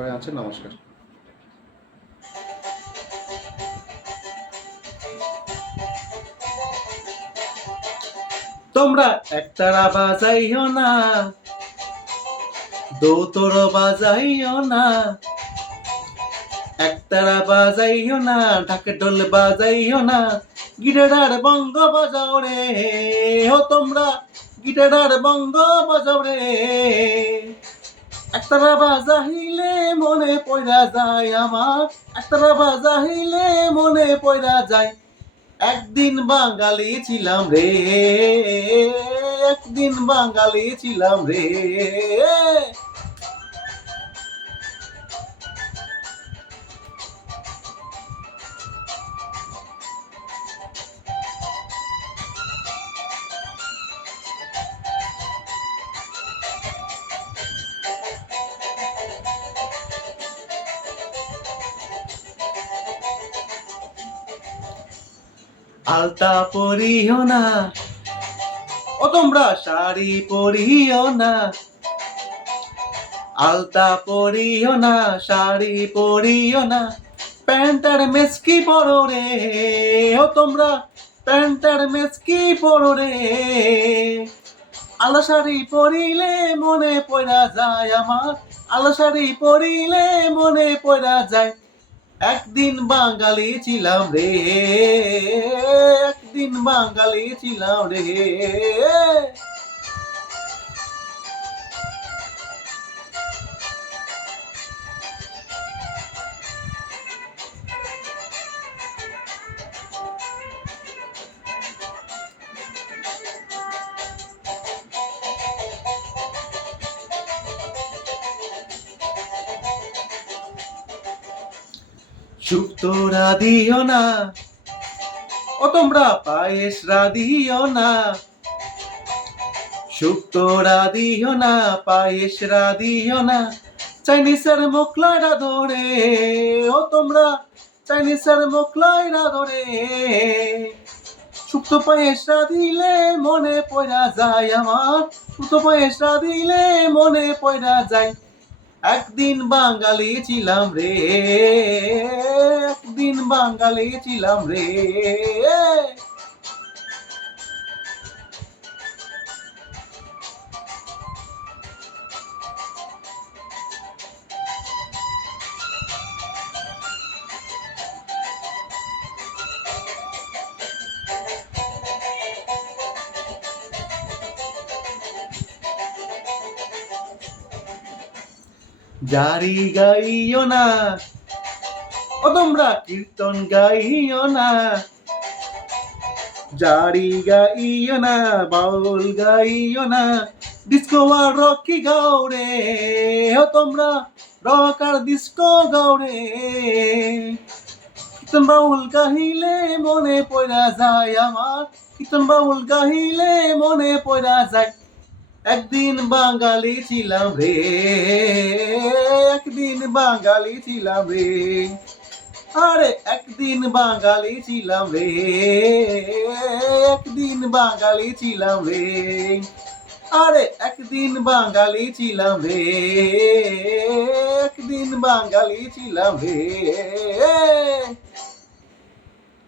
সবাই আছেন, নমস্কার। তোমরা একতারা বাজাইও না, দোতর বাজাইও না, একতারা বাজাইও না, ঢাকে ঢোল বাজাইও না, গিটার বঙ্গ বাজাও রে। ও তোমরা গিটার বঙ্গ বাজাও রে। একতারা বাজাইলে মনে পড়া যায় আমার, একতারা বাজাইলে মনে পড়া যায়। একদিন বাঙালি ছিলাম রে, একদিন বাঙালি ছিলাম রে। আলতা পরিও না, ও তোমরা শাড়ি পরিও না, আলতা পরিও না, শাড়ি পরিও না, প্যান্টার মেসকি পরো রে। ও তোমরা প্যান্টার মেসকি পরো রে। আলো শাড়ি পরিলে মনে পড়া যায় আমার, আলো শাড়ি পরিলে মনে পড়া যায়। একদিন বাঙালি ছিলাম রে, একদিন বাঙালি ছিলাম রে। শুক্তোরা দিও না, ও তোমরা পায়েস রাধিও না, শুক্তোরা দিও না, পায়েস রাধিও না, চাইনিজের মোকলাইরা ধরে। ও তোমরা চাইনিজের মোকলাইরা ধরে। শুক্তো পায়েস রাধিলে মনে পড়া যায় আমার, শুক্তো পায়েস রাধিলে মনে পড়া যায়। একদিন বাঙালি ছিলাম রে, একদিন বাঙালি ছিলাম রে। জারি গাইও না, ও তোমরা কীর্তন গাইও না, জারি গাইও না, বাউল গাইও না, ডিস্কো আর রকি গাও রে। ও তোমরা রক আর ডিস্কো গাও রে। কীর্তন বাউল গাহিলে মনে পড়া যায় আমার, কীর্তন বাউল গাহিলে মনে পড়া যায়। একদিন বাঙালি ছিলাম রে, একদিন বাঙালি ছিলাম রে। আরে একদিন বাঙালি ছিলাম রে, একদিন বাঙালি ছিলাম রে। আরে একদিন বাঙালি ছিলাম রে, একদিন বাঙালি ছিলাম রে।